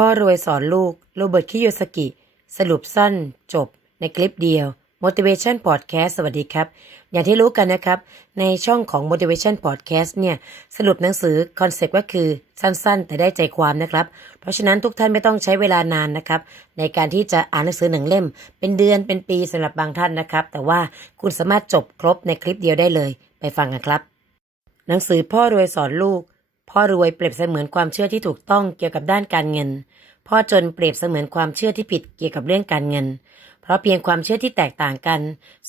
พ่อรวยสอนลูก โรเบิร์ต คิโยสกิ สรุปสั้นจบในคลิปเดียว motivation podcast สวัสดีครับ อย่างที่รู้กันนะครับ ในช่องของ motivation podcast เนี่ยสรุปหนังสือคอนเซปต์ก็คือสั้นๆ แต่ได้ใจความนะครับ เพราะฉะนั้นทุกท่านไม่ต้องใช้เวลานานนะครับ ในการที่จะอ่านหนังสือหนึ่งเล่ม เป็นเดือนเป็นปีสำหรับบางท่านนะครับ แต่ว่าคุณสามารถจบครบในคลิปเดียวได้เลย ไปฟังกันครับ หนังสือพ่อรวยสอนลูก พ่อรวยเปรียบเสมือนความเชื่อที่ถูกต้องเกี่ยวกับด้านการเงิน พ่อจนเปรียบเสมือนความเชื่อที่ผิดเกี่ยวกับเรื่องการเงิน เพราะเพียงความเชื่อที่แตกต่างกัน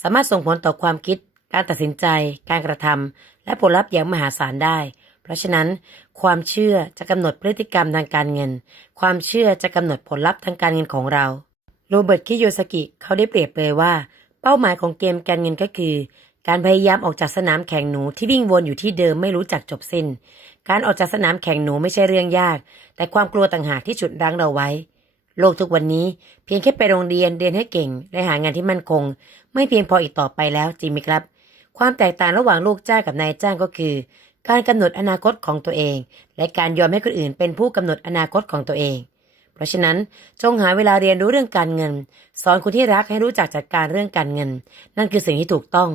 สามารถส่งผลต่อความคิด การตัดสินใจ การกระทำและผลลัพธ์อย่างมหาศาลได้ เพราะฉะนั้น ความเชื่อจะกำหนดพฤติกรรมทางการเงิน ความเชื่อจะกำหนดผลลัพธ์ทางการเงินของเรา โรเบิร์ต คิโยสกิ เขาได้เปรียบเลยว่า เป้าหมายของเกมการเงินก็คือการพยายามออกจากสนามแข่งหนูที่วิ่งวนอยู่ที่เดิมไม่รู้จักจบสิ้น การออกจากสนามแข่งหนูไม่ใช่เรื่องยาก แต่ความกลัวต่างหากที่ฉุดรั้งเราไว้ โลกทุกวันนี้เพียงแค่ไปโรงเรียนเรียนให้เก่งและหางานที่มั่นคง ไม่เพียงพออีกต่อไปแล้วจริงไหมครับ ความแตกต่างระหว่างลูกจ้างกับนายจ้างก็คือ การกำหนดอนาคตของตัวเอง และการยอมให้คนอื่นเป็นผู้กำหนดอนาคตของตัวเอง เพราะฉะนั้นจงหาเวลาเรียนรู้เรื่องการเงิน สอนคนที่รักให้รู้จักจัดการเรื่องการเงิน นั่นคือสิ่งที่ถูกต้อง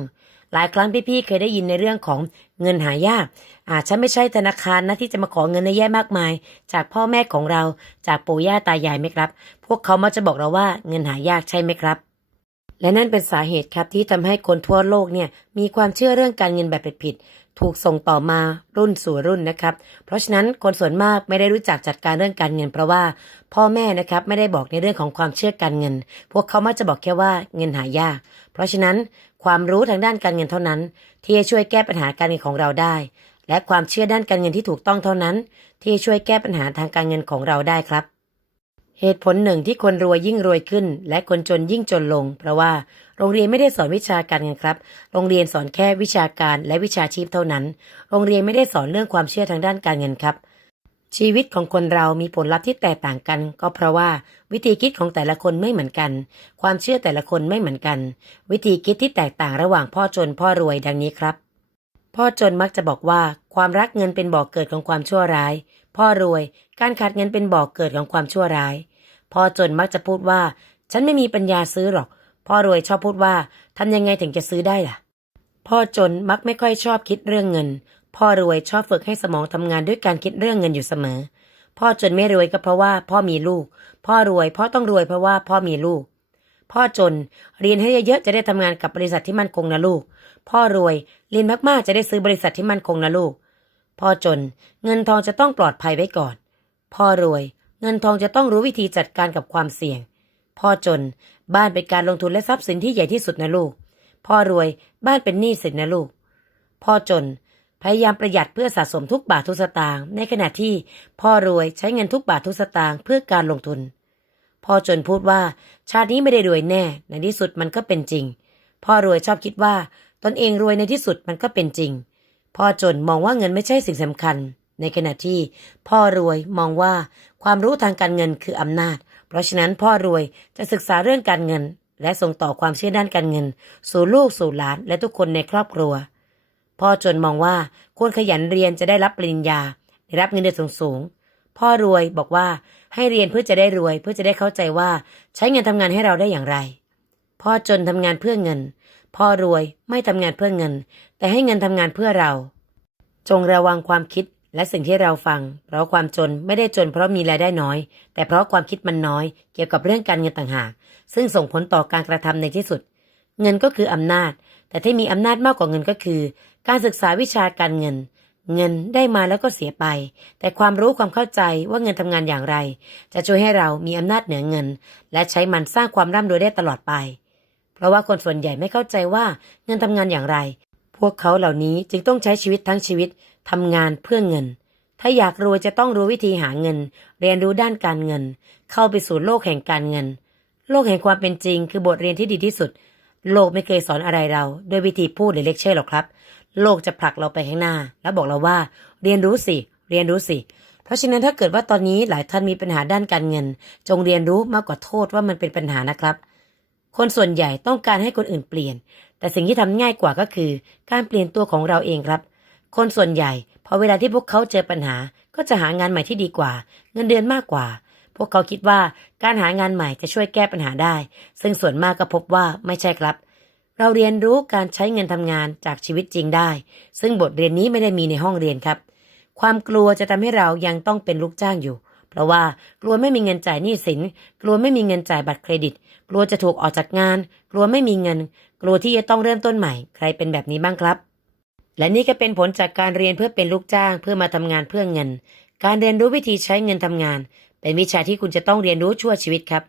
หลายครั้งพี่ๆเคยได้ยินในเรื่องของเงินหายากอ่าฉันไม่ใช่ธนาคารนะที่จะมาขอเงินในแย่มากมาย จากพ่อแม่ของเราจากปู่ย่าตายายไหมครับ พวกเขามักจะบอกเราว่าเงินหายากใช่ไหมครับ และนั่นเป็นสาเหตุครับที่ทำให้คนทั่วโลกเนี่ยมีความเชื่อเรื่องการเงินแบบผิดๆ ถูกส่งต่อมารุ่นสู่รุ่นนะครับ เพราะฉะนั้นคนส่วนมากไม่ได้รู้จักจัดการเรื่องการเงิน เพราะว่าพ่อแม่นะครับไม่ได้บอกในเรื่องของความเชื่อการเงิน พวกเขามักจะบอกแค่ว่าเงินหายาก เพราะฉะนั้นความรู้ทางด้านการเงินเท่านั้น ที่จะช่วยแก้ปัญหาการเงินของเราได้ และความเชื่อด้านการเงินที่ถูกต้องเท่านั้น ที่จะช่วยแก้ปัญหาทางการเงินของเราได้ครับ เหตุผลหนึ่งที่คนรวยยิ่งรวยขึ้น และคนจนยิ่งจนลง เพราะว่าโรงเรียนไม่ได้สอนวิชาการเงินครับ โรงเรียนสอนแค่วิชาการและวิชาชีพเท่านั้น โรงเรียนไม่ได้สอนเรื่องความเชื่อทางด้านการเงินครับ ชีวิตของคนเรามีผลลัพธ์ที่แตกต่างกัน ก็เพราะว่าวิธีคิดของแต่ละคนไม่เหมือนกัน ความเชื่อแต่ละคนไม่เหมือนกัน วิธีคิดที่แตกต่างระหว่างพ่อจนพ่อรวยดังนี้ครับ พ่อจนมักจะบอกว่าความรักเงินเป็นบ่อกเกิดของความชั่วร้าย พ่อรวย การขาดเงินเป็นบ่อกเกิดของความชั่วร้าย พ่อจนมักจะพูดว่า ฉันไม่มีปัญญาซื้อหรอก พ่อรวยชอบพูดว่าทำยังไงถึงจะซื้อได้ล่ะ พ่อจนมักไม่ค่อยชอบคิดเรื่องเงิน พ่อรวยชอบฝึกให้สมองทำงานด้วยการคิดเรื่องเงินอยู่เสมอ พ่อจนไม่รวยก็เพราะว่า พ่อมีลูก พ่อรวยพราะต้องรวยเพราะว่าพ่อมีลูก พ่อจนเรียนให้เยอะๆจะได้ทำงานกับบริษัทที่มั่นคงนะลูก พ่อรวยเรียนมากๆจะได้ซื้อบริษัทที่มั่นคงนะลูก พ่อจนเงินทองจะต้องปลอดภัยไว้ก่อน พ่อรวย เงินทองจะต้องรู้วิธีจัดการกับความเสี่ยง พ่อจนบ้านเป็นการลงทุนและทรัพย์สินที่ใหญ่ที่สุดนะลูก พ่อรวยบ้านเป็นหนี้สินนะลูก พ่อจนพยายามประหยัดเพื่อสะสมทุกบาททุกสตางค์ในขณะที่พ่อรวยใช้เงินทุกบาททุกสตางค์เพื่อการลงทุน พ่อจนพูดว่า ชาตินี้ไม่ได้รวยแน่ ในที่สุดมันก็เป็นจริง พ่อรวยชอบคิดว่า ตนเองรวยในที่สุดมันก็เป็นจริง พ่อจนมองว่าเงินไม่ใช่สิ่งสำคัญ ในขณะที่พ่อรวยมองว่าความรู้ทางการเงินคืออำนาจ เพราะฉะนั้นพ่อรวยจะศึกษาเรื่องการเงิน และส่งต่อความเชื่อด้านการเงิน สู่ลูกสู่หลานและทุกคนในครอบครัว พ่อจนมองว่าควรขยันเรียนจะได้รับปริญญา ได้รับเงินเดือนสูงๆพ่อรวยบอกว่าให้เรียนเพื่อจะได้รวย เพื่อจะได้เข้าใจว่าใช้เงินทำงานให้เราได้อย่างไร พ่อจนทำงานเพื่อเงิน พ่อรวยไม่ทำงานเพื่อเงิน แต่ให้เงินทำงานเพื่อเรา จงระวังความคิด และสิ่งที่เราฟัง เพราะความจนไม่ได้จนเพราะมีรายได้น้อย แต่เพราะความคิดมันน้อย เกี่ยวกับเรื่องการเงินต่างหาก ซึ่งส่งผลต่อการกระทำในที่สุด เงินก็คืออำนาจ แต่ที่มีอำนาจมากกว่าเงินก็คือ การศึกษาวิชาการเงิน เงินได้มาแล้วก็เสียไป แต่ความรู้ความเข้าใจว่าเงินทำงานอย่างไร จะช่วยให้เรามีอำนาจเหนือเงิน และใช้มันสร้างความร่ำรวยได้ตลอดไป เพราะว่าคนส่วนใหญ่ไม่เข้าใจว่าเงินทำงานอย่างไร พวกเขาเหล่านี้จึงต้องใช้ชีวิตทั้งชีวิต ทำงานเพื่อเงิน ถ้าอยากรวยจะต้องรู้วิธีหาเงิน เรียนรู้ด้านการเงิน เข้าไปสู่โลกแห่งการเงิน โลกแห่งความเป็นจริง คือบทเรียนที่ดีที่สุด โลกไม่เคยสอนอะไรเราด้วยวิธีพูดหรือเลคเชอร์หรอกครับ โลกจะผลักเราไปข้างหน้า แล้วบอกเราว่า เรียนรู้สิ เรียนรู้สิเพราะฉะนั้นถ้าเกิดว่าตอนนี้หลายท่านมีปัญหาด้านการเงิน จงเรียนรู้มากกว่าโทษว่ามันเป็นปัญหานะครับ คนส่วนใหญ่ต้องการให้คนอื่นเปลี่ยน แต่สิ่งที่ทำง่ายกว่าก็คือ การเปลี่ยนตัวของเราเองครับ คนส่วนใหญ่พอเวลาที่พวกเขาเจอปัญหา ก็จะหางานใหม่ที่ดีกว่า เงินเดือนมากกว่า พวกเขาคิดว่าการหางานใหม่จะช่วยแก้ปัญหาได้ ซึ่งส่วนมากก็พบว่าไม่ใช่ครับ เราเรียนรู้การใช้เงินทำงานจากชีวิตจริงได้ ซึ่งบทเรียนนี้ไม่ได้มีในห้องเรียนครับ ความกลัวจะทำให้เรายังต้องเป็นลูกจ้างอยู่ เพราะว่ากลัวไม่มีเงินจ่ายหนี้สิน กลัวไม่มีเงินจ่ายบัตรเครดิต กลัวจะถูกออกจากงาน กลัวไม่มีเงิน กลัวที่จะต้องเริ่มต้นใหม่ ใครเป็นแบบนี้บ้างครับ และนี่ก็เป็นผลจากการเรียนเพื่อเป็นลูกจ้างเพื่อมาทำงานเพื่อเงิน การเรียนรู้วิธีใช้เงินทำงาน เป็นวิชาที่คุณจะต้องเรียนรู้ชั่วชีวิตครับ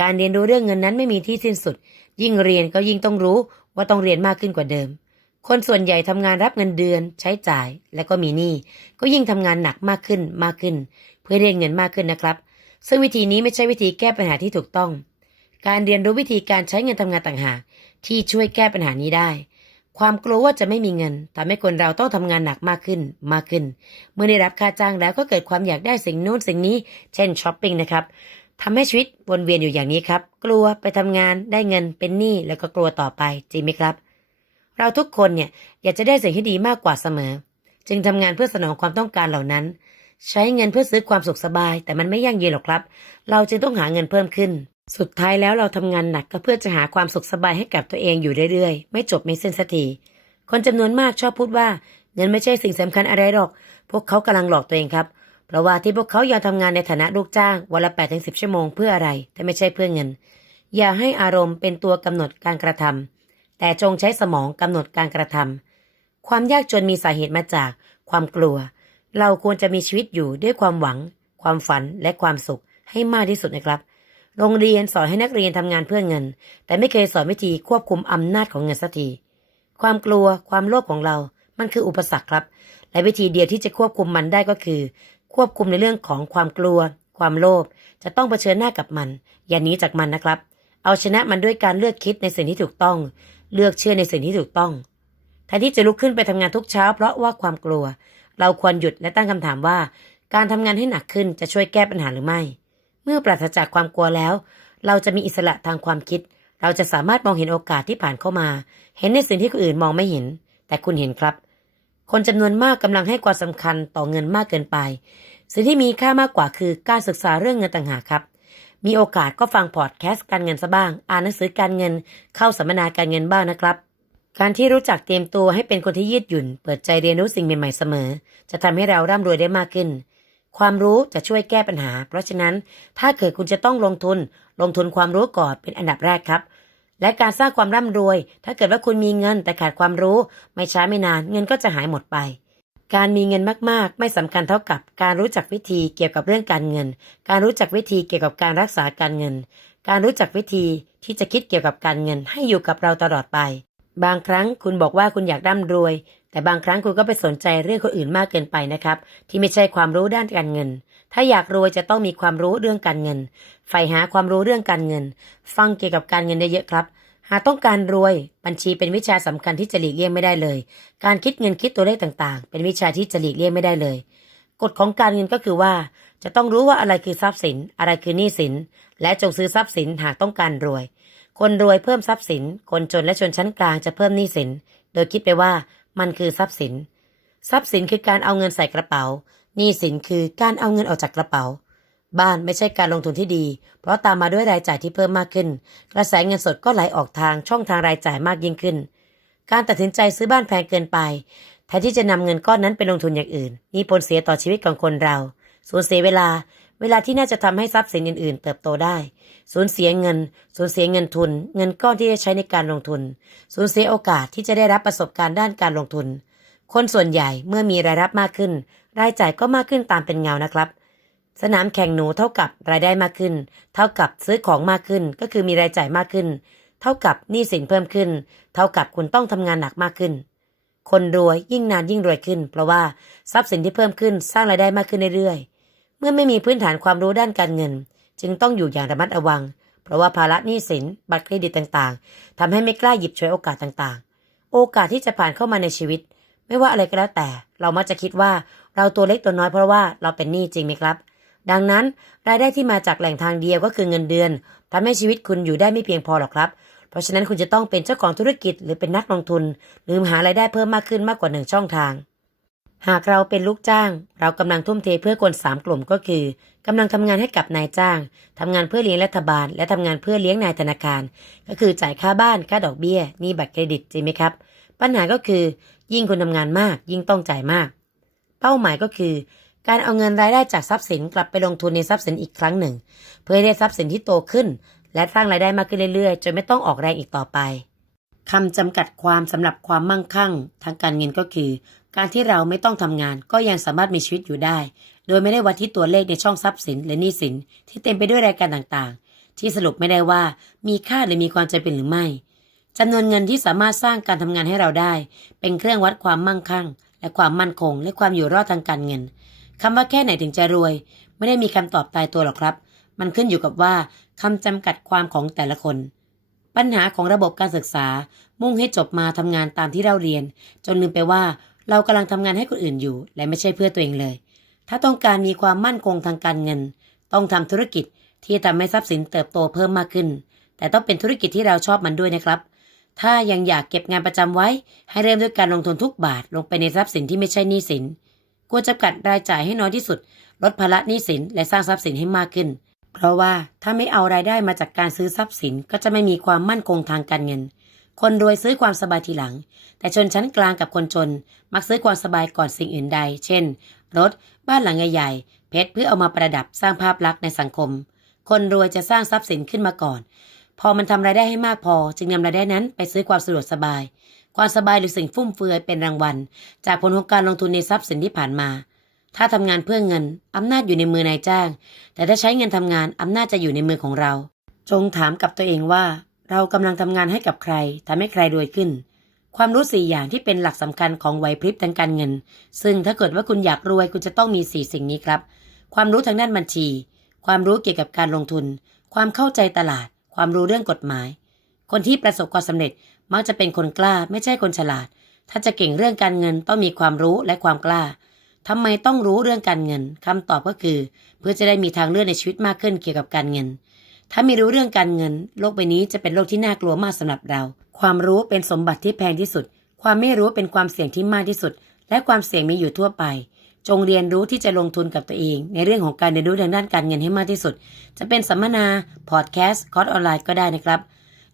การเรียนรู้เรื่องเงินนั้นไม่มีที่สิ้นสุด ยิ่งเรียนก็ยิ่งต้องรู้ว่าต้องเรียนมากขึ้นกว่าเดิม คนส่วนใหญ่ทำงานรับเงินเดือน ใช้จ่าย แล้วก็มีหนี้ก็ยิ่งทำงานหนักมากขึ้นมากขึ้น เพื่อเรียนเงินมากขึ้นนะครับ ซึ่งวิธีนี้ไม่ใช่วิธีแก้ปัญหาที่ถูกต้อง การเรียนรู้วิธีการใช้เงินทำงานต่างหากที่ช่วยแก้ปัญหานี้ได้ ความกลัวว่าจะไม่มีเงินทำให้คนเราต้องทำงานหนักมากขึ้นมากขึ้น เมื่อได้รับค่าจ้างแล้วก็เกิดความอยากได้สิ่งนู้นสิ่งนี้ เช่นช้อปปิ้งนะครับทำให้ชีวิตวนเวียนอยู่อย่างนี้ครับ กลัวไปทำงานได้เงินเป็นหนี้แล้วก็กลัวต่อไปจริงไหมครับ เราทุกคนเนี่ยอยากจะได้สิ่งที่ดีมากกว่าเสมอ จึงทำงานเพื่อสนองความต้องการเหล่านั้น ใช้เงินเพื่อซื้อความสุขสบาย แต่มันไม่ยั่งยืนหรอกครับ เราจึงต้องหาเงินเพิ่มขึ้น สุดท้ายแล้วเราทำงานหนักก็เพื่อจะหาความสุขสบายให้กับตัวเองอยู่เรื่อยๆ ไม่จบไม่สิ้นสักทีคนจำนวนมากชอบพูดว่าเงินไม่ใช่สิ่งสำคัญอะไรหรอก พวกเขากำลังหลอกตัวเองครับ เพราะว่าที่พวกเขายอมทำงานในฐานะลูกจ้างวันละ8ปถึงสิชั่วโมงเพื่ออะไรแต่ไม่ใช่เพื่อเงิน อย่าให้อารมณ์เป็นตัวกำหนดการกระทำแต่จงใช้สมองกำหนดการกระทำความยากจนมีสาเหตุมาจาก ความกลัว เราควรจะมีชีวิตอยู่ด้วยความหวัง ความฝันและความสุขให้มากที่สุดนะครับ โรงเรียนสอนให้นักเรียนทำงานเพื่อเงิน แต่ไม่เคยสอนวิธีควบคุมอำนาจของเงินสักทีความกลัวความโลภของเรา มันคืออุปสรรคครับ และวิธีเดียวที่จะควบคุมมันได้ก็คือ ควบคุมในเรื่องของความกลัว ความโลภจะต้องเผชิญหน้ากับมัน อย่าหนีจากมันนะครับ เอาชนะมันด้วยการเลือกคิดในสิ่งที่ถูกต้อง เลือกเชื่อในสิ่งที่ถูกต้องแทนที่จะลุกขึ้นไปทำงานทุกเช้า เพราะว่าความกลัว เราควรหยุดและตั้งคำถามว่า การทำงานให้หนักขึ้นจะช่วยแก้ปัญหาหรือไม่ เมื่อปราศจากความกลัวแล้ว เราจะมีอิสระทางความคิด เราจะสามารถมองเห็นโอกาสที่ผ่านเข้ามา เห็นในสิ่งที่คนอื่นมองไม่เห็น แต่คุณเห็นครับ คนจำนวนมากกำลังให้ความสำคัญต่อเงินมากเกินไป สิ่งที่มีค่ามากกว่าคือการศึกษาเรื่องเงินต่างหากครับ มีโอกาสก็ฟังพอดแคสต์การเงินซะบ้าง อ่านหนังสือการเงิน เข้าสัมมนาการเงินบ้างนะครับการที่รู้จักเตรียมตัวให้เป็นคนที่ยืดหยุ่น เปิดใจเรียนรู้สิ่งใหม่ๆเสมอ จะทำให้เราร่ำรวยได้มากขึ้น ความรู้จะช่วยแก้ปัญหา เพราะฉะนั้นถ้าเกิดคุณจะต้องลงทุน ลงทุนความรู้ก่อนเป็นอันดับแรกครับ และการสร้างความร่ำรวย ถ้าเกิดว่าคุณมีเงินแต่ขาดความรู้ ไม่ช้าไม่นาน เงินก็จะหายหมดไป การมีเงินมากๆ ไม่สำคัญเท่ากับ การรู้จักวิธีเกี่ยวกับเรื่องการเงิน การรู้จักวิธีเกี่ยวกับการรักษาการเงิน การรู้จักวิธีที่จะคิดเกี่ยวกับการเงินให้อยู่กับเราตลอดไป บางครั้งคุณบอกว่าคุณอยากร่ำรวย แต่บางครั้งคุณก็ไปสนใจเรื่องคนอื่นมากเกินไปนะครับ ที่ไม่ใช่ความรู้ด้านการเงิน ถ้าอยากรวยจะต้องมีความรู้เรื่องการเงินใฝ่หาความรู้เรื่องการเงิน ฟังเกี่ยวกับการเงินได้เยอะครับ หากต้องการรวย บัญชีเป็นวิชาสำคัญที่จะหลีกเลี่ยงไม่ได้เลย การคิดเงินคิดตัวเลขต่างๆ เป็นวิชาที่จะหลีกเลี่ยงไม่ได้เลย กฎของการเงินก็คือว่า จะต้องรู้ว่าอะไรคือทรัพย์สิน อะไรคือหนี้สิน และจงซื้อทรัพย์สินหากต้องการรวย คนรวยเพิ่มทรัพย์สิน คนจนและชนชั้นกลางจะเพิ่มหนี้สิน โดยคิดไปว่ามันคือทรัพย์สิน ทรัพย์สินคือการเอาเงินใส่กระเป๋า หนี้สินคือการเอาเงินออกจากกระเป๋า บ้านไม่ใช่การลงทุนที่ดี เพราะตามมาด้วยรายจ่ายที่เพิ่มมากขึ้น กระแสเงินสดก็ไหลออกทางช่องทางรายจ่ายมากยิ่งขึ้น การตัดสินใจซื้อบ้านแพงเกินไป แทนที่จะนำเงินก้อนนั้นไปลงทุนอย่างอื่น มีผลเสียต่อชีวิตของคนเรา สูญเสียเวลา เวลาที่น่าจะทำให้ทรัพย์สินอื่น ๆ เติบโตได้ สูญเสียเงิน สูญเสียเงินทุน เงินก้อนที่จะใช้ในการลงทุน สูญเสียโอกาสที่จะได้รับประสบการณ์ด้านการลงทุน คนส่วนใหญ่เมื่อมีรายรับมากขึ้น รายจ่ายก็มากขึ้นตามเป็นเงานะครับ สนามแข่งหนูเท่ากับรายได้มากขึ้น เท่ากับซื้อของมากขึ้น ก็คือมีรายจ่ายมากขึ้น เท่ากับหนี้สินเพิ่มขึ้น เท่ากับคุณต้องทำงานหนักมากขึ้น คนรวยยิ่งนานยิ่งรวยขึ้น เพราะว่าทรัพย์สินที่เพิ่มขึ้นสร้างรายได้มากขึ้นเรื่อยๆ เมื่อไม่มีพื้นฐานความรู้ด้านการเงิน จึงต้องอยู่อย่างระมัดระวัง เพราะว่าภาระหนี้สิน บัตรเครดิตต่างๆทำให้ไม่กล้าหยิบฉวยโอกาสต่างๆ โอกาสที่จะผ่านเข้ามาในชีวิต ไม่ว่าอะไรก็แล้วแต่ เรามักจะคิดว่าเราตัวเล็กตัวน้อยเพราะว่าเราเป็นหนี้จริงไหมครับ ดังนั้นรายได้ที่มาจากแหล่งทางเดียวก็คือเงินเดือนทำให้ชีวิตคุณอยู่ได้ไม่เพียงพอหรอกครับ เพราะฉะนั้นคุณจะต้องเป็นเจ้าของธุรกิจหรือเป็นนักลงทุน หรือหารายได้เพิ่มมากขึ้นมากกว่าหนึ่งช่องทาง หากเราเป็นลูกจ้าง เรากำลังทุ่มเทเพื่อคนสามกลุ่มก็คือกำลังทำงานให้กับนายจ้างทำงานเพื่อเลี้ยงรัฐบาล และทำงานเพื่อเลี้ยงนายธนาคาร ก็คือจ่ายค่าบ้านค่าดอกเบี้ยหนี้บัตรเครดิตจริงไหมครับ ปัญหาก็คือ ยิ่งคุณทำงานมาก ยิ่งต้องจ่ายมาก เป้าหมายก็คือ การเอาเงินรายได้จากทรัพย์สินกลับไปลงทุนในทรัพย์สินอีกครั้งหนึ่ง เพื่อให้ได้ทรัพย์สินที่โตขึ้น และสร้างรายได้มากขึ้นเรื่อยๆจนไม่ต้องออกแรงอีกต่อไปคำจำกัดความสำหรับความมั่งคั่ง ทางการเงินก็คือ การที่เราไม่ต้องทำงานก็ยังสามารถมีชีวิตอยู่ได้ โดยไม่ได้วัดที่ตัวเลขในช่องทรัพย์สินและหนี้สินที่เต็มไปด้วยรายการต่างๆ ที่สรุปไม่ได้ว่ามีค่าหรือมีความจำเป็นหรือไม่จำนวนเงินที่สามารถสร้างการทำงานให้เราได้ เป็นเครื่องวัดความมั่งคั่ง และความมั่นคง และความอยู่รอดทางการเงินคำว่าแค่ไหนถึงจะรวย ไม่ได้มีคำตอบตายตัวหรอกครับ มันขึ้นอยู่กับว่าคำจำกัดความของแต่ละคนปัญหาของระบบการศึกษามุ่งให้จบมาทำงานตามที่เราเรียน จนลืมไปว่า เรากำลังทำงานให้คนอื่นอยู่ และไม่ใช่เพื่อตัวเองเลย ถ้าต้องการมีความมั่นคงทางการเงิน ต้องทำธุรกิจที่ทำให้ทรัพย์สินเติบโตเพิ่มมากขึ้น แต่ต้องเป็นธุรกิจที่เราชอบมันด้วยนะครับ ถ้ายังอยากเก็บงานประจำไว้ ให้เริ่มด้วยการลงทุนทุกบาทลงไปในทรัพย์สินที่ไม่ใช่หนี้สินควรจำกัดรายจ่ายให้น้อยที่สุด ลดภาระหนี้สินและสร้างทรัพย์สินให้มากขึ้น เพราะว่าถ้าไม่เอารายได้มาจากการซื้อทรัพย์สินก็จะไม่มีความมั่นคงทางการเงิน คนรวยซื้อความสบายทีหลัง แต่ชนชั้นกลางกับคนจน มักซื้อความสบายก่อนสิ่งอื่นใด เช่น รถ บ้านหลังใหญ่ๆเพชรเพื่อเอามาประดับสร้างภาพลักษณ์ในสังคม คนรวยจะสร้างทรัพย์สินขึ้นมาก่อน พอมันทำรายได้ให้มากพอ จึงนำรายได้นั้นไปซื้อความสะดวกสบาย ความสบายหรือสิ่งฟุ่มเฟือยเป็นรางวัล จากผลของการลงทุนในทรัพย์สินที่ผ่านมา ถ้าทำงานเพื่อเงินอำนาจอยู่ในมือนายจ้าง แต่ถ้าใช้เงินทำงานอำนาจจะอยู่ในมือของเรา จงถามกับตัวเองว่า เรากำลังทำงานให้กับใครทำให้ใครรวยขึ้น ความรู้สี่อย่างที่เป็นหลักสำคัญของไหวพริบทางการเงิน ซึ่งถ้าเกิดว่าคุณอยากรวยคุณจะต้องมีสี่สิ่งนี้ครับ ความรู้ทางด้านบัญชี ความรู้เกี่ยวกับการลงทุน ความเข้าใจตลาด ความรู้เรื่องกฎหมาย คนที่ประสบความสำเร็จมักจะเป็นคนกล้าไม่ใช่คนฉลาด ถ้าจะเก่งเรื่องการเงินต้องมีความรู้และความกล้าทำไมต้องรู้เรื่องการเงินคำตอบก็คือ เพื่อจะได้มีทางเลือกในชีวิตมากขึ้นเกี่ยวกับการเงิน ถ้าไม่รู้เรื่องการเงิน โลกใบนี้จะเป็นโลกที่น่ากลัวมากสำหรับเรา ความรู้เป็นสมบัติที่แพงที่สุด ความไม่รู้เป็นความเสี่ยงที่มากที่สุด และความเสี่ยงมีอยู่ทั่วไป จงเรียนรู้ที่จะลงทุนกับตัวเอง ในเรื่องของการเรียนรู้ทางด้านการเงินให้มากที่สุด จะเป็นสัมมนาพอดแคสต์คอร์สออนไลน์ก็ได้นะครับ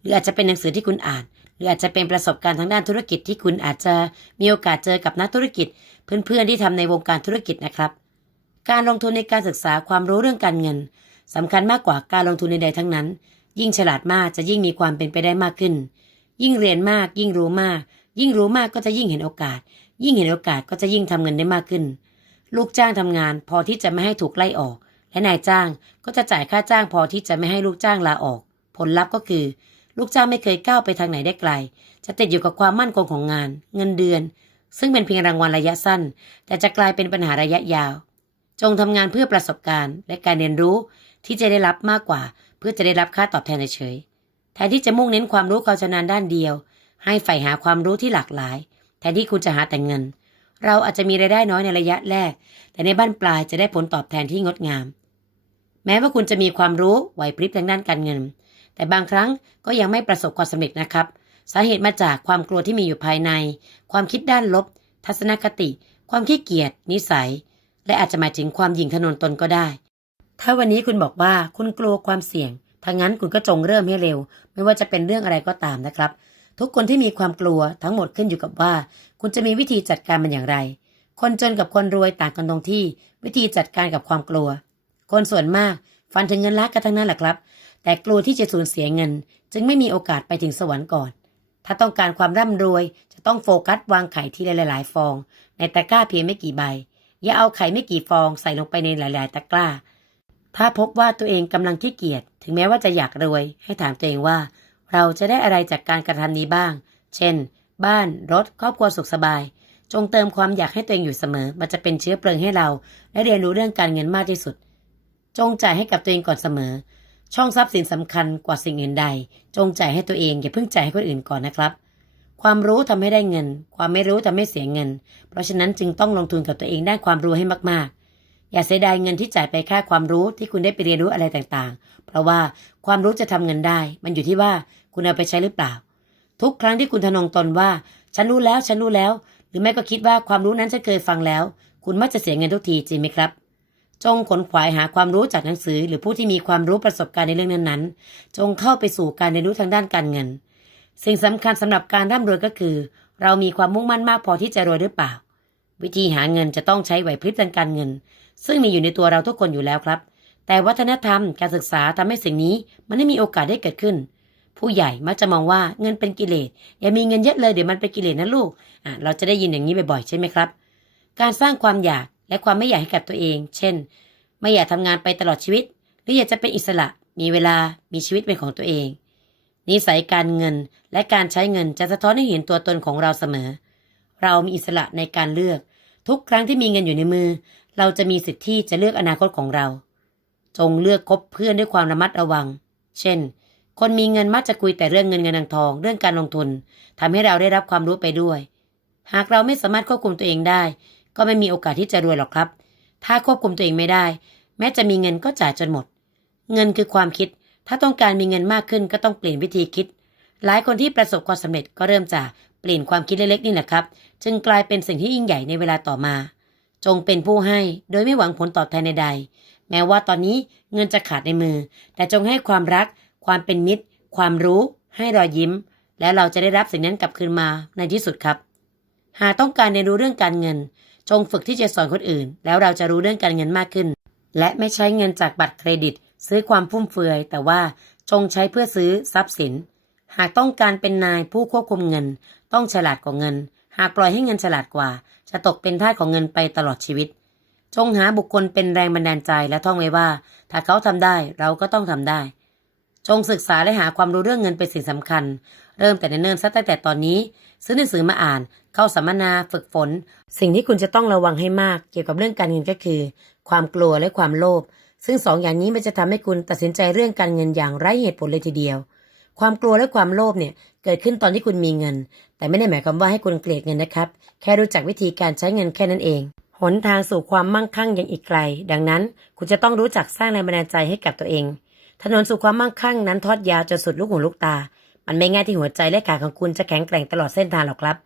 หรืออาจจะเป็นหนังสือที่คุณอ่าน หรืออาจจะเป็นประสบการณ์ทางด้านธุรกิจที่คุณอาจจะมีโอกาสเจอกับนักธุรกิจ เพื่อนๆที่ทำในวงการธุรกิจนะครับ การลงทุนในการศึกษาความรู้เรื่องการเงิน สำคัญมากกว่าการลงทุนใดๆทั้งนั้น ยิ่งฉลาดมากจะยิ่งมีความเป็นไปได้มากขึ้น ยิ่งเรียนมากยิ่งรู้มาก ยิ่งรู้มากก็จะยิ่งเห็นโอกาส ยิ่งเห็นโอกาสก็จะยิ่งทำเงินได้มากขึ้น ลูกจ้างทำงานพอที่จะไม่ให้ถูกไล่ออก และนายจ้างก็จะจ่ายค่าจ้างพอที่จะไม่ให้ลูกจ้างลาออก ผลลัพธ์ก็คือ ลูกจ้างไม่เคยก้าวไปทางไหนได้ไกล จะติดอยู่กับความมั่นคงของงาน เงินเดือน ซึ่งเป็นเพียงรางวัลระยะสั้น แต่จะกลายเป็นปัญหาระยะยาว จงทำงานเพื่อประสบการณ์ และการเรียนรู้ ที่จะได้รับมากกว่า เพื่อจะได้รับค่าตอบแทนเฉยๆแทนที่จะมุ่งเน้นความรู้ความชำนาญด้านเดียว ให้ใฝ่หาความรู้ที่หลากหลาย แทนที่คุณจะหาแต่เงิน เราอาจจะมีรายได้น้อยในระยะแรก แต่ในบ้านปลายจะได้ผลตอบแทนที่งดงาม แม้ว่าคุณจะมีความรู้ไหวพริบทางด้านการเงิน แต่บางครั้งก็ยังไม่ประสบความสำเร็จนะครับ สาเหตุมาจากความกลัวที่มีอยู่ภายใน ความคิดด้านลบ ทัศนคติ ความขี้เกียจนิสัย และอาจจะหมายถึงความหยิ่งทนนตนก็ได้ ถ้าวันนี้คุณบอกว่าคุณกลัวความเสี่ยงถ้างนั้นคุณก็จงเริ่มให้เร็ว ไม่ว่าจะเป็นเรื่องอะไรก็ตามนะครับ ทุกคนที่มีความกลัวทั้งหมดขึ้นอยู่กับว่า คุณจะมีวิธีจัดการมันอย่างไร คนจนกับคนรวยต่างกันตรงที่ วิธีจัดการกับความกลัว คนส่วนมากฟันถึงเงินล้านกันทั้งนั้นแหละครับ แต่กลัวที่จะสูญเสียเงิน จึงไม่มีโอกาสไปถึงสวรรค์ก่อน ถ้าต้องการความร่ำรวย จะต้องโฟกัสวางไข่ที่หลายๆ ฟอง ในตะกร้าเพียงไม่กี่ใบ อย่าเอาไข่ไม่กี่ฟองใส่ลงไปในหลาย ๆ ตะกร้า ถ้าพบว่าตัวเองกำลังขี้เกียจถึงแม้ว่าจะอยากรวย ให้ถามตัวเองว่า เราจะได้อะไรจากการกระทำนี้บ้าง เช่น บ้าน รถ ครอบครัวสุขสบาย จงเติมความอยากให้ตัวเองอยู่เสมอ มันจะเป็นเชื้อเพลิงให้เราได้เรียนรู้เรื่องการเงินมากที่สุด จงจ่ายให้กับตัวเองก่อนเสมอ ช่องทรัพย์สินสำคัญกว่าสิ่งอื่นใด จงจ่ายให้ตัวเองอย่าเพิ่งจ่ายให้คนอื่นก่อนนะครับ ความรู้ทำให้ได้เงิน ความไม่รู้ทำให้เสียเงิน เพราะฉะนั้นจึงต้องลงทุนกับตัวเองด้านความรู้ให้มากๆ อย่าเสียดายเงินที่จ่ายไปค่าความรู้ที่คุณได้ไปเรียนรู้อะไรต่างๆ เพราะว่าความรู้จะทำเงินได้ มันอยู่ที่ว่าคุณเอาไปใช้หรือเปล่า ทุกครั้งที่คุณทนงตนว่า ฉันรู้แล้ว ฉันรู้แล้ว หรือไม่ก็คิดว่าความรู้นั้นฉันเคยฟังแล้ว คุณมักจะเสียเงินทุกทีจริงไหมครับ จงขนขวายหาความรู้จากหนังสือ หรือผู้ที่มีความรู้ประสบการณ์ในเรื่องนั้นๆ จงเข้าไปสู่การเรียนรู้ทางด้านการเงิน สิ่งสำคัญสำหรับการร่ำรวยก็คือ เรามีความมุ่งมั่นมากพอที่จะรวยหรือเปล่า วิธีหาเงินจะต้องใช้ไหวพริบทางการเงิน ซึ่งมีอยู่ในตัวเราทุกคนอยู่แล้วครับ แต่วัฒนธรรมการศึกษาทำให้สิ่งนี้มันไม่มีโอกาสได้เกิดขึ้น ผู้ใหญ่มักจะมองว่าเงินเป็นกิเลสอย่ามีเงินเยอะเลยเดี๋ยวมันเป็นกิเลสนะลูกอะเราจะได้ยินอย่างนี้บ่อยๆใช่ไหมครับ การสร้างความอยากและความไม่อยากให้กับตัวเอง เช่น ไม่อยากทำงานไปตลอดชีวิต หรืออยากจะเป็นอิสระมีเวลามีชีวิตเป็นของตัวเองนิสัยการเงินและการใช้เงินจะสะท้อนให้เห็นตัวตนของเราเสมอ เรามีอิสระในการเลือก ทุกครั้งที่มีเงินอยู่ในมือ เราจะมีสิทธิ์ที่จะเลือกอนาคตของเรา จงเลือกคบเพื่อนด้วยความระมัดระวัง เช่น คนมีเงินมักจะคุยแต่เรื่องเงินเงินทองเรื่องการลงทุนทำให้เราได้รับความรู้ไปด้วย หากเราไม่สามารถควบคุมตัวเองได้ ก็ไม่มีโอกาสที่จะรวยหรอกครับ ถ้าควบคุมตัวเองไม่ได้ แม้จะมีเงินก็จ่ายจนหมด เงินคือความคิด ถ้าต้องการมีเงินมากขึ้นก็ต้องเปลี่ยนวิธีคิด หลายคนที่ประสบความสำเร็จก็เริ่มจากเปลี่ยนความคิดเล็กๆนี่แหละครับ จึงกลายเป็นสิ่งที่ยิ่งใหญ่ในเวลาต่อมา จงเป็นผู้ให้โดยไม่หวังผลตอบแทนใดๆ แม้ว่าตอนนี้เงินจะขาดในมือ แต่จงให้ความรัก ความเป็นมิตร ความรู้ ให้รอยยิ้ม และเราจะได้รับสิ่งนั้นกลับคืนมาในที่สุดครับ หากต้องการเรียนรู้เรื่องการเงิน จงฝึกที่จะสอนคนอื่น แล้วเราจะรู้เรื่องการเงินมากขึ้น และไม่ใช้เงินจากบัตรเครดิต ซื้อความฟุ่มเฟือย แต่ว่าจงใช้เพื่อซื้อทรัพย์สิน หากต้องการเป็นนายผู้ควบคุมเงิน ต้องฉลาดกว่าเงิน หากปล่อยให้เงินฉลาดกว่า จะตกเป็นทาสของเงินไปตลอดชีวิต จงหาบุคคลเป็นแรงบันดาลใจและท่องไว้ว่า ถ้าเขาทำได้เราก็ต้องทำได้ จงศึกษาและหาความรู้เรื่องเงินเป็นสิ่งสำคัญ เริ่มแต่เนิ่นๆซะตั้งแต่ตอนนี้ ซื้อหนังสือมาอ่าน เข้าสัมมนาฝึกฝน สิ่งที่คุณจะต้องระวังให้มากเกี่ยวกับเรื่องการเงินก็คือ ความกลัวและความโลภซึ่งสองอย่างนี้มันจะทำให้คุณตัดสินใจเรื่องการเงินอย่างไร้เหตุผลเลยทีเดียว ความกลัวและความโลภเนี่ยเกิดขึ้นตอนที่คุณมีเงิน แต่ไม่ได้หมายความว่าให้คุณเกลียดเงินนะครับ แค่รู้จักวิธีการใช้เงินแค่นั้นเองหนทางสู่ความมั่งคั่งยังอีกไกล ดังนั้นคุณจะต้องรู้จักสร้างแรงบันดาลใจให้กับตัวเอง ถนนสู่ความมั่งคั่งนั้นทอดยาวจนสุดลูกหูลูกตา มันไม่ง่ายที่หัวใจและขาของคุณจะแข็งแกร่งตลอดเส้นทางหรอกครับ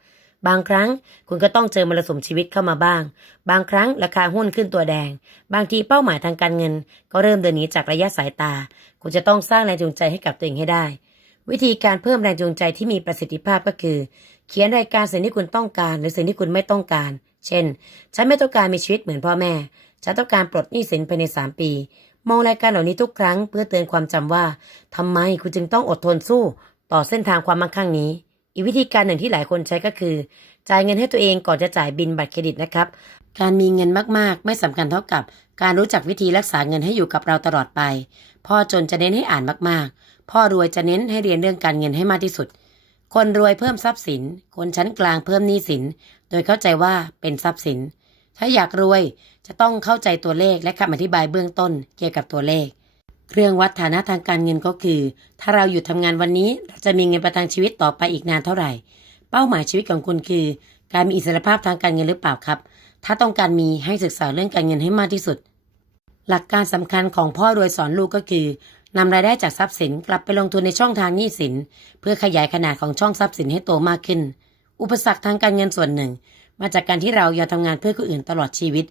บางครั้งคุณก็ต้องเจอมรสุมชีวิตเข้ามาบ้าง บางครั้งราคาหุ้นขึ้นตัวแดง บางทีเป้าหมายทางการเงิน ก็เริ่มเดินหนีจากระยะสายตา คุณจะต้องสร้างแรงจูงใจให้กับตัวเองให้ได้ วิธีการเพิ่มแรงจูงใจที่มีประสิทธิภาพก็คือ เขียนรายการสิ่งที่คุณต้องการ หรือสิ่งที่คุณไม่ต้องการ เช่น ฉันไม่ต้องการมีชีวิตเหมือนพ่อแม่ ฉันต้องการปลดหนี้สินภายใน 3 ปี มองรายการเหล่านี้ทุกครั้งเพื่อเตือนความจำว่าทำไมคุณจึงต้องอดทนสู้ ต่อเส้นทางความมั่งคั่งนี้ อีกวิธีการหนึ่งที่หลายคนใช้ก็คือ จ่ายเงินให้ตัวเองก่อนจะจ่ายบินบัตรเครดิตนะครับ การมีเงินมากๆ ไม่สำคัญเท่ากับ การรู้จักวิธีรักษาเงินให้อยู่กับเราตลอดไป พ่อจนจะเน้นให้อ่านมากๆ พ่อรวยจะเน้นให้เรียนเรื่องการเงินให้มากที่สุด คนรวยเพิ่มทรัพย์สิน คนชั้นกลางเพิ่มหนี้สิน โดยเข้าใจว่าเป็นทรัพย์สิน ถ้าอยากรวยจะต้องเข้าใจตัวเลขและคำอธิบายเบื้องต้นเกี่ยวกับตัวเลข เครื่องวัดฐานะทางการเงินก็คือ ถ้าเราหยุดทำงานวันนี้เราจะมีเงินประทังชีวิตต่อไปอีกนานเท่าไหร่ เป้าหมายชีวิตของคุณคือ การมีอิสรภาพทางการเงินหรือเปล่าครับ ถ้าต้องการมีให้ศึกษาเรื่องการเงินให้มากที่สุดหลักการสำคัญของพ่อรวยสอนลูกก็คือ นำรายได้จากทรัพย์สินกลับไปลงทุนในช่องทางหนี้สิน เพื่อขยายขนาดของช่องทรัพย์สินให้โตมากขึ้น อุปสรรคทางการเงินส่วนหนึ่ง มาจากการที่เราอยอมทำงานเพื่อคนอื่นตลอดชีวิต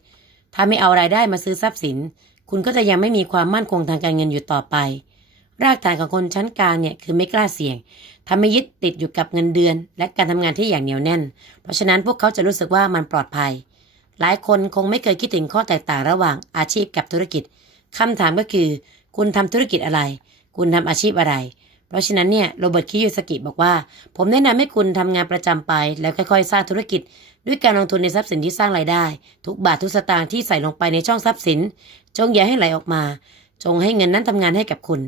ถ้าไม่เอารายได้มาซื้อทรัพย์สิน คุณก็จะยังไม่มีความมั่นคงทางการเงินอยู่ต่อไป รากฐานของคนชั้นกลางเนี่ยคือไม่กล้าเสี่ยงทำให้ยึดติดอยู่กับเงินเดือน และการทำงานที่อย่างเหนียวแน่น เพราะฉะนั้นพวกเขาจะรู้สึกว่ามันปลอดภัย หลายคนคงไม่เคยคิดถึงข้อแตกต่างระหว่างอาชีพกับธุรกิจคำถามก็คือ คุณทำธุรกิจอะไร คุณทำอาชีพอะไร เพราะฉะนั้นเนี่ยโรเบิร์ตคิโยสกิบอกว่า ผมแนะนำให้คุณทำงานประจำไป แล้วค่อยๆ สร้างธุรกิจ ด้วยการลงทุนในทรัพย์สินที่สร้างรายได้ ทุกบาททุกสตางค์ที่ใส่ลงไปในช่องทรัพย์สิน จงอย่าให้ไหลออกมา จงให้เงินนั้นทำงานให้กับคุณ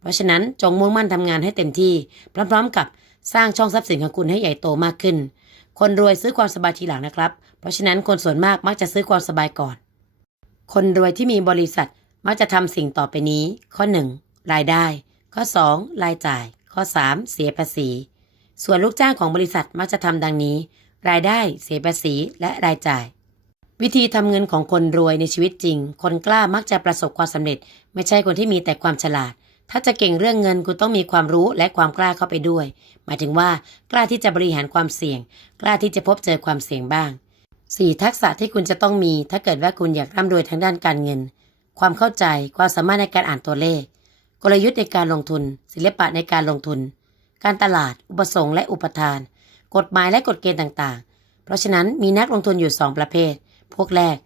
เพราะฉะนั้นจงมุ่งมั่นทำงานให้เต็มที่พร้อมๆกับสร้างช่องทรัพย์สินของคุณให้ใหญ่โตมากขึ้น คนรวยซื้อความสบายทีหลังนะครับ เพราะฉะนั้นคนส่วนมากมักจะซื้อความสบายก่อน คนรวยที่มีบริษัท มักจะทำสิ่งต่อไปนี้ ข้อ 1. รายได้ ข้อ 2. รายจ่าย ข้อ 3. เสียภาษี ส่วนลูกจ้างของบริษัทมักจะทำดังนี้ รายได้เสียภาษีและรายจ่าย วิธีทำเงินของคนรวยในชีวิตจริง คนกล้ามักจะประสบความสำเร็จ ไม่ใช่คนที่มีแต่ความฉลาด ถ้าจะเก่งเรื่องเงินคุณต้องมีความรู้และความกล้าเข้าไปด้วย หมายถึงว่ากล้าที่จะบริหารความเสี่ยง กล้าที่จะพบเจอความเสี่ยงบ้าง 4. ทักษะที่คุณจะต้องมี ถ้าเกิดว่าคุณอยากร่ำรวยทางด้านการเงิน ความเข้าใจ ความสามารถในการอ่านตัวเลข กลยุทธ์ในการลงทุน ศิลปะในการลงทุน การตลาด อุปสงค์และอุปทาน กฎหมายและกฎเกณฑ์ต่างๆ เพราะฉะนั้นมีนักลงทุนอยู่ 2 ประเภท พวกแรก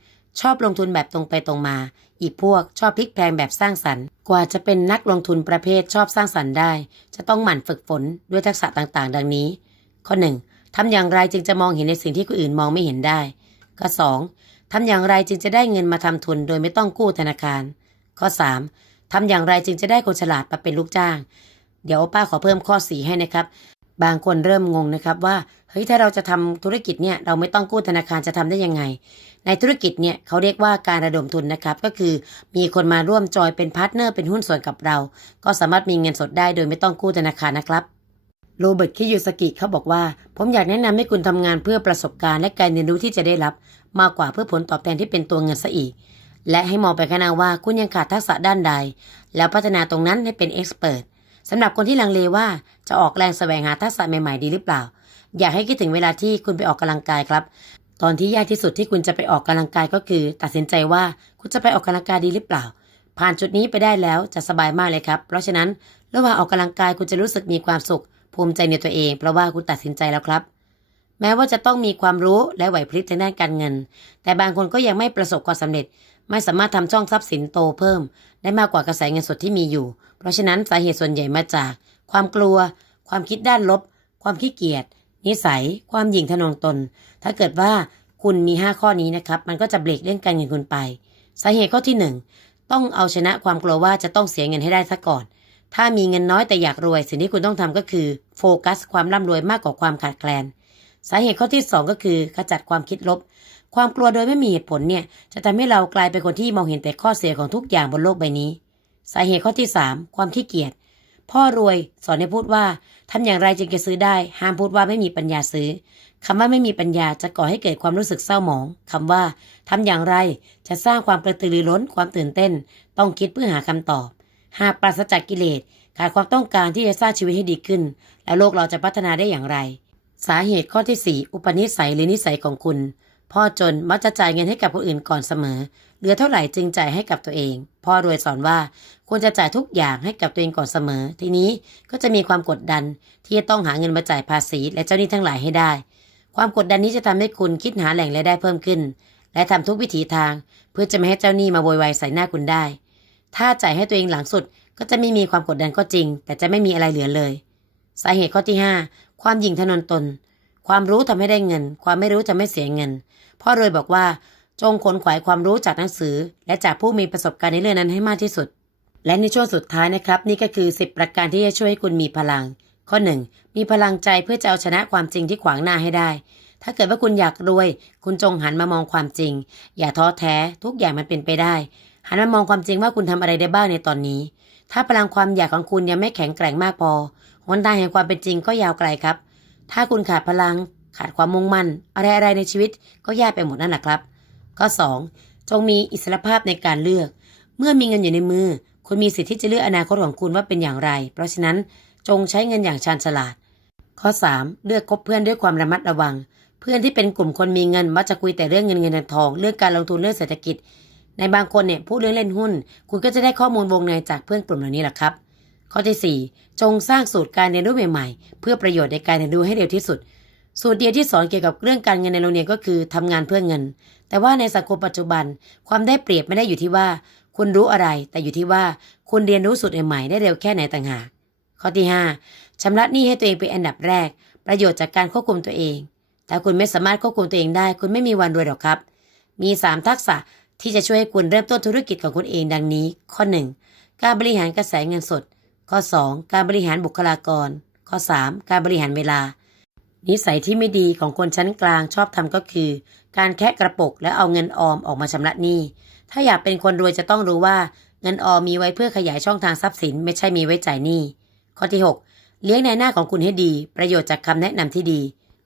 ชอบลงทุนแบบตรงไปตรงมา อีกพวกชอบพลิกแพลงแบบสร้างสรรค์ กว่าจะเป็นนักลงทุนประเภทชอบสร้างสรรค์ได้ จะต้องหมั่นฝึกฝนด้วยทักษะต่างๆ ดังนี้ ข้อ 1. ทำอย่างไรจึงจะมองเห็นในสิ่งที่คนอื่นมองไม่เห็นได้ ข้อ 2. ทำอย่างไรจึงจะได้เงินมาทำทุนโดยไม่ต้องกู้ธนาคาร ข้อ 3. ทำอย่างไรจึงจะได้คนฉลาดมาเป็นลูกจ้าง เดี๋ยวป้าขอเพิ่มข้อ4ให้นะครับ บางคนเริ่มงงนะครับว่า เฮ้ย ถ้าเราจะทำธุรกิจเนี่ย เราไม่ต้องกู้ธนาคารจะทำได้ยังไง ในธุรกิจเนี่ยเขาเรียกว่าการระดมทุนนะครับ ก็คือมีคนมาร่วมจอยเป็นพาร์ทเนอร์เป็นหุ้นส่วนกับเรา ก็สามารถมีเงินสดได้โดยไม่ต้องกู้ธนาคารนะครับโรเบิร์ตคิยูสกิเขาบอกว่า ผมอยากแนะนำให้คุณทำงานเพื่อประสบการณ์และการเรียนรู้ที่จะได้รับ มากกว่าเพื่อผลตอบแทนที่เป็นตัวเงินซะอีก และให้มองไปข้างหน้าว่าคุณยังขาดทักษะด้านใด แล้วพัฒนาตรงนั้นให้เป็นเอ็กซ์เพรสสำหรับคนที่ลังเลว่าจะออกแรงแสวงหาทักษะใหม่ๆดีหรือเปล่า อยากให้คิดถึงเวลาที่คุณไปออกกำลังกายครับ ตอนที่ยากที่สุดที่คุณจะไปออกกำลังกายก็คือ ตัดสินใจว่าคุณจะไปออกกำลังกายดีหรือเปล่า ผ่านจุดนี้ไปได้แล้วจะสบายมากเลยครับ เพราะฉะนั้นระหว่างออกกำลังกายคุณจะรู้สึกมีความสุขภูมิใจในตัวเอง เพราะว่าคุณตัดสินใจแล้วครับ แม้ว่าจะต้องมีความรู้และไหวพริบทางด้านการเงิน แต่บางคนก็ยังไม่ประสบความสำเร็จ ไม่สามารถทำช่องทรัพย์สินโตเพิ่ม ได้มากกว่ากระแสเงินสดที่มีอยู่ เพราะฉะนั้นสาเหตุส่วนใหญ่มาจาก ความกลัว ความคิดด้านลบ ความขี้เกียจ นิสัย ความหยิ่งทะนงตน ถ้าเกิดว่าคุณมี 5 ข้อนี้นะครับ มันก็จะเบรกเรื่องการเงินคุณไป สาเหตุข้อที่ 1 ต้องเอาชนะความกลัวว่าจะต้องเสียเงินให้ได้ซะก่อน ถ้ามีเงินน้อยแต่อยากรวย สิ่งที่คุณต้องทำก็คือโฟกัสความร่ำรวยมากกว่าความขาดแคลน สาเหตุข้อที่ 2 ก็คือขจัดความคิดลบ ความกลัวโดยไม่มีเหตุผลเนี่ย จะทำให้เรากลายเป็นคนที่มองเห็นแต่ข้อเสียของทุกอย่างบนโลกใบนี้ สาเหตุข้อที่ 3 ความขี้เกียจพ่อรวยสอนให้พูดว่าทำอย่างไรจึงจะซื้อได้ ห้ามพูดว่าไม่มีปัญญาซื้อคำว่าไม่มีปัญญาจะก่อให้เกิดความรู้สึกเศร้าหมองคำว่าทำอย่างไรจะสร้างความกระตือรือร้น ความตื่นเต้น ต้องคิดเพื่อหาคำตอบ หากปราศจากกิเลสขาดความต้องการที่จะสร้างชีวิตให้ดีขึ้น แล้วโลกเราจะพัฒนาได้อย่างไร สาเหตุข้อที่ 4 อุปนิสัยหรือนิสัยของคุณ พ่อจนมักจะจ่ายเงินให้กับผู้อื่นก่อนเสมอ เหลือเท่าไหร่จึงจ่ายให้กับตัวเอง พ่อรวยสอนว่าควรจะจ่ายทุกอย่างให้กับตัวเองก่อนเสมอ ทีนี้ก็จะมีความกดดันที่จะต้องหาเงินมาจ่ายภาษี และเจ้าหนี้ทั้งหลายให้ได้ ความกดดันนี้จะทำให้คุณคิดหาแหล่งรายได้เพิ่มขึ้น และทำทุกวิถีทาง เพื่อจะไม่ให้เจ้าหนี้มาโวยวายใส่หน้าคุณได้ ถ้าจ่ายให้ตัวเองหลังสุดก็จะไม่มีความกดดันก็จริง แต่จะไม่มีอะไรเหลือเลย สาเหตุข้อที่ 5 ความหยิ่งทนนตน ความรู้ทำให้ได้เงิน ความไม่รู้จะไม่เสียเงิน พ่อรวยบอกว่าจงขนขวายความรู้จากหนังสือ และจากผู้มีประสบการณ์ในเรื่องนั้นให้มากที่สุด และในช่วงสุดท้ายนะครับ นี่ก็คือ 10 ประการที่จะช่วยให้คุณมีพลัง ข้อ 1 มีพลังใจเพื่อจะเอาชนะความจริงที่ขวางหน้าให้ได้ ถ้าเกิดว่าคุณอยากรวย คุณจงหันมามองความจริง อย่าท้อแท้ ทุกอย่างมันเป็นไปได้ หันมามองความจริงว่าคุณทำอะไรได้บ้างในตอนนี้ ถ้าพลังความอยากของคุณยังไม่แข็งแกร่งมากพอ หนทางแห่งความเป็นจริงก็ยาวไกลครับ ถ้าคุณขาดพลัง ขาดความมุ่งมั่น อะไรๆในชีวิตก็แย่ไปหมดนั่นแหละครับ ข้อ 2 จงมีอิสรภาพในการเลือก เมื่อมีเงินอยู่ในมือ คุณมีสิทธิ์ที่จะเลือกอนาคตของคุณว่าเป็นอย่างไร เพราะฉะนั้นจงใช้เงินอย่างชาญฉลาด ข้อ 3 เลือกคบเพื่อนด้วยความระมัดระวัง เพื่อนที่เป็นกลุ่มคนมีเงินมักจะคุยแต่เรื่องเงินเงินทอง เรื่องการลงทุนเรื่องเศรษฐกิจ ในบางคนเนี่ยพูดเรื่องเล่นหุ้น คุณก็จะได้ข้อมูลวงในจากเพื่อนกลุ่มเหล่านี้แหละครับ ข้อที่ 4 จงสร้างสูตรการเรียนรู้ใหม่ๆ เพื่อประโยชน์ในการเรียนรู้ให้เร็วที่สุด สูตรเดียวที่สอนเกี่ยวกับเรื่องการเงินในโรงเรียนก็คือทำงานเพื่อเงิน แต่ว่าในสังคมปัจจุบัน ความได้เปรียบไม่ได้อยู่ที่ว่า คุณรู้อะไร แต่อยู่ที่ว่าคุณเรียนรู้สูตรใหม่ๆได้เร็วแค่ไหนต่างหากข้อที่ 5ชำระหนี้ให้ตัวเองเป็นอันดับแรก ประโยชน์จากการควบคุมตัวเอง ถ้าคุณไม่สามารถควบคุมตัวเองได้ คุณไม่มีวันรวยหรอกครับ มี 3 ทักษะที่จะช่วยให้คุณเริ่มต้นธุรกิจของคุณเองดังนี้ ข้อ 1 การบริหารกระแสเงินสด ข้อ 2 การบริหารบุคลากร ข้อ 3 การบริหารเวลา นิสัยที่ไม่ดีของคนชั้นกลางชอบทำก็คือ การแคะกระปุกและเอาเงินออมออกมาชำระหนี้ถ้าอยากเป็นคนรวยจะต้องรู้ว่าเงินออมมีไว้เพื่อขยายช่องทางทรัพย์สิน ไม่ใช่มีไว้จ่ายหนี้ข้อที่ 6 เลี้ยงในหน้าของคุณให้ดี ประโยชน์จากคำแนะนำที่ดี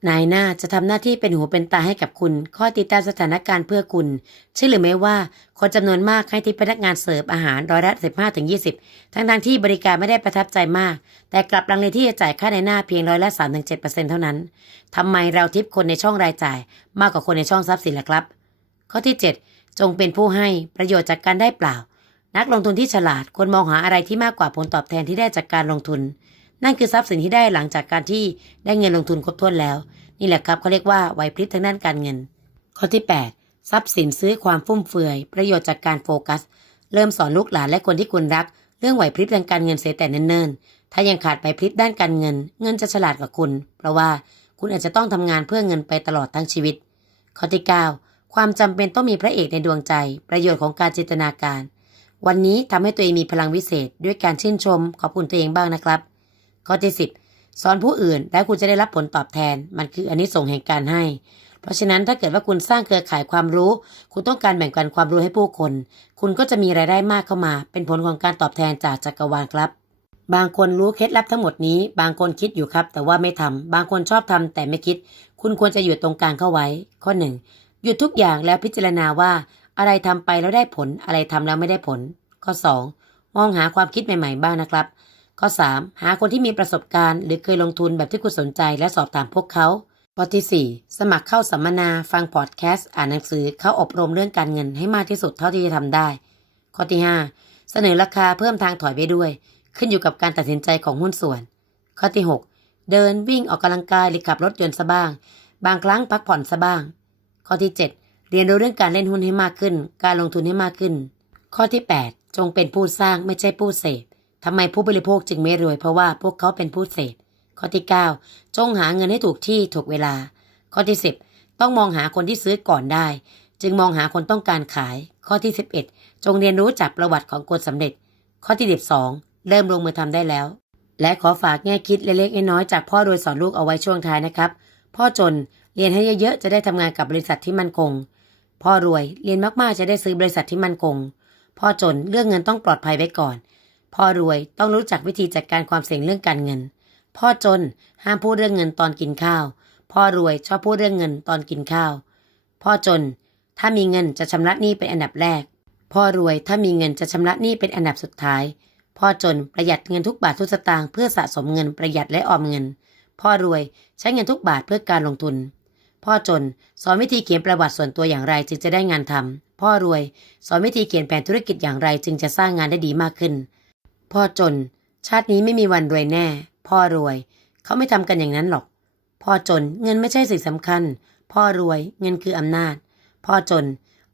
นายหน้าจะทำหน้าที่เป็นหูเป็นตาให้กับคุณคอยติดตามสถานการณ์เพื่อคุณเชื่อหรือไม่ว่าคนจำนวนมากให้ที่พนักงานเสิร์ฟอาหารร้อยละสิบห้าถึงยี่สิบทั้งทที่บริการไม่ได้ประทับใจมาก แต่กลับลังเลที่จะจ่ายค่าในหน้าเพียงร้อยละสามถึงเจ็ดเปอร์เซ็นเท่านั้นทำไมเราทิปคนในช่องรายจ่าย มากกว่าคนในช่องทรัพย์สินล่ะครับ ข้อที่ 7 จงเป็นผู้ให้ประโยชน์จากการได้เปล่า นักลงทุนที่ฉลาดควรมองหาอะไรที่มากกว่าผลตอบแทนที่ได้จากการลงทุน นั่นคือทรัพย์สินที่ได้หลังจากการที่ได้เงินลงทุนครบถ้วนแล้ว นี่แหละครับเขาเรียกว่าไหวพริบทางด้านการเงิน ข้อที่ 8 ทรัพย์สินซื้อความฟุ่มเฟือย ประโยชน์จากการโฟกัส เริ่มสอนลูกหลานและคนที่คุณรัก เรื่องไหวพริบทางการเงินเสียแต่เนิ่นๆถ้ายังขาดไหวพริบด้านการเงิน เงินจะฉลาดกว่าคุณ เพราะว่าคุณอาจจะต้องทำงานเพื่อเงินไปตลอดทั้งชีวิต ข้อที่ 9 ความจำเป็นต้องมีพระเอกในดวงใจ ประโยชน์ของการจินตนาการ วันนี้ทำให้ตัวเองมีพลังวิเศษ ด้วยการชื่นชมขอบคุณตัวเองบ้างนะครับ ข้อที่10สอนผู้อื่นแล้วคุณจะได้รับผลตอบแทน มันคืออันนี้ส่งแห่งการให้ เพราะฉะนั้นถ้าเกิดว่าคุณสร้างเครือข่ายความรู้ คุณต้องการแบ่งปันความรู้ให้ผู้คน คุณก็จะมีรายได้มากเข้ามา เป็นผลของการตอบแทนจากจักรวาลครับบางคนรู้เคล็ดลับทั้งหมดนี้ บางคนคิดอยู่ครับ แต่ว่าไม่ทำบางคนชอบทำแต่ไม่คิด คุณควรจะอยู่ตรงกลางเข้าไว้ ข้อหนึ่งหยุดทุกอย่างแล้วพิจารณาว่า อะไรทำไปแล้วได้ผล อะไรทำแล้วไม่ได้ผล ข้อ 2 มองหาความคิดใหม่ ๆ บ้างนะครับ ข้อ 3 หาคนที่มีประสบการณ์ หรือเคยลงทุนแบบที่คุณสนใจและสอบถามพวกเขาข้อทีสี่ 4 สมัครเข้าสัมมนาฟังพอดแคสต์ อ่านหนังสือเข้าอบรมเรื่องการเงินให้มากที่สุดเท่าที่จะทำได้ ข้อที่ 5 เสนอราคาเพิ่มทางถอยไปด้วย ขึ้นอยู่กับการตัดสินใจของหุ้นส่วน ข้อที่ 6 เดินวิ่งออกกำลังกายหรือขับรถยนต์ซะบ้าง บางครั้งพักผ่อนซะบ้าง ข้อที่ 7 เรียนรู้เรื่องการเล่นหุ้นให้มากขึ้น การลงทุนให้มากขึ้น ข้อที่ 8 จงเป็นผู้สร้างไม่ใช่ผู้เสพ ทำไมผู้บริโภคจึงไม่รวยเพราะว่าพวกเขาเป็นผู้เสพ ข้อที่ 9 จงหาเงินให้ถูกที่ถูกเวลา ข้อที่ 10 ต้องมองหาคนที่ซื้อก่อนได้ จึงมองหาคนต้องการขาย ข้อที่ 11 จงเรียนรู้จากประวัติของคนสำเร็จ ข้อที่ 12 เริ่มลงมือทำได้แล้ว และขอฝากแง่คิดเล็กๆน้อยๆจากพ่อโดยสอนลูกเอาไว้ช่วงท้ายนะครับ พ่อจนเรียนให้เยอะๆจะได้ทำงานกับบริษัทที่มั่นคง พ่อรวยเรียนมากๆจะได้ซื้อบริษัทที่มั่นคง พ่อจนเรื่องเงินต้องปลอดภัยไว้ก่อน พ่อรวยต้องรู้จักวิธีจัดการความเสี่ยงเรื่องการเงิน พ่อจนห้ามพูดเรื่องเงินตอนกินข้าว พ่อรวยชอบพูดเรื่องเงินตอนกินข้าว พ่อจน ถ้ามีเงินจะชำระหนี้เป็นอันดับแรก พ่อรวยถ้ามีเงินจะชำระหนี้เป็นอันดับสุดท้าย พ่อจนประหยัดเงินทุกบาททุกสตางค์เพื่อสะสมเงินประหยัดและออมเงิน พ่อรวยใช้เงินทุกบาทเพื่อการลงทุน พ่อจนสอนวิธีเขียนประวัติส่วนตัวอย่างไรจึงจะได้งานทำพ่อรวย สอนวิธีเขียนแผนธุรกิจอย่างไรจึงจะสร้างงานได้ดีมากขึ้น พ่อจน ชาตินี้ไม่มีวันรวยแน่ พ่อรวย เขาไม่ทำกันอย่างนั้นหรอก พ่อจนเงินไม่ใช่สิ่งสำคัญ พ่อรวยเงินคืออำนาจ พ่อจน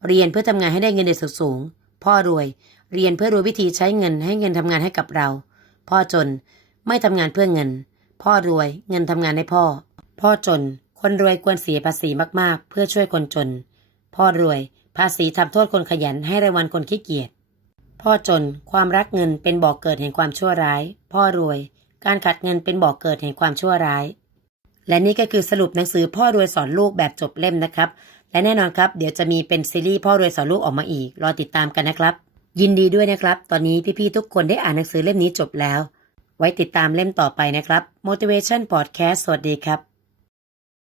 เรียนเพื่อทำงานให้ได้เงินเดือนสูงๆพ่อรวย เรียนเพื่อรู้วิธีใช้เงินให้เงินทำงานให้กับเรา พ่อจนไม่ทำงานเพื่อเงิน พ่อรวยเงินทำงานให้พ่อ พ่อจน คนรวยควรเสียภาษีมากๆ เพื่อช่วยคนจน พ่อรวย ภาษีทำโทษคนขยันให้รางวัลคนขี้เกียจ พ่อจน ความรักเงินเป็นบ่อกเกิดแห่งความชั่วร้าย พ่อรวย การขัดเงินเป็นบ่อกเกิดแห่งความชั่วร้าย และนี่ก็คือสรุปหนังสือพ่อรวยสอนลูกแบบจบเล่มนะครับ และแน่นอนครับ เดี๋ยวจะมีเป็นซีรีส์พ่อรวยสอนลูกออกมาอีก รอติดตามกันนะครับ ยินดีด้วยนะครับ ตอนนี้พี่ๆทุกคนได้อ่านหนังสือเล่มนี้จบแล้ว ไว้ติดตามเล่มต่อไปนะครับ motivation podcast สวัสดีครับ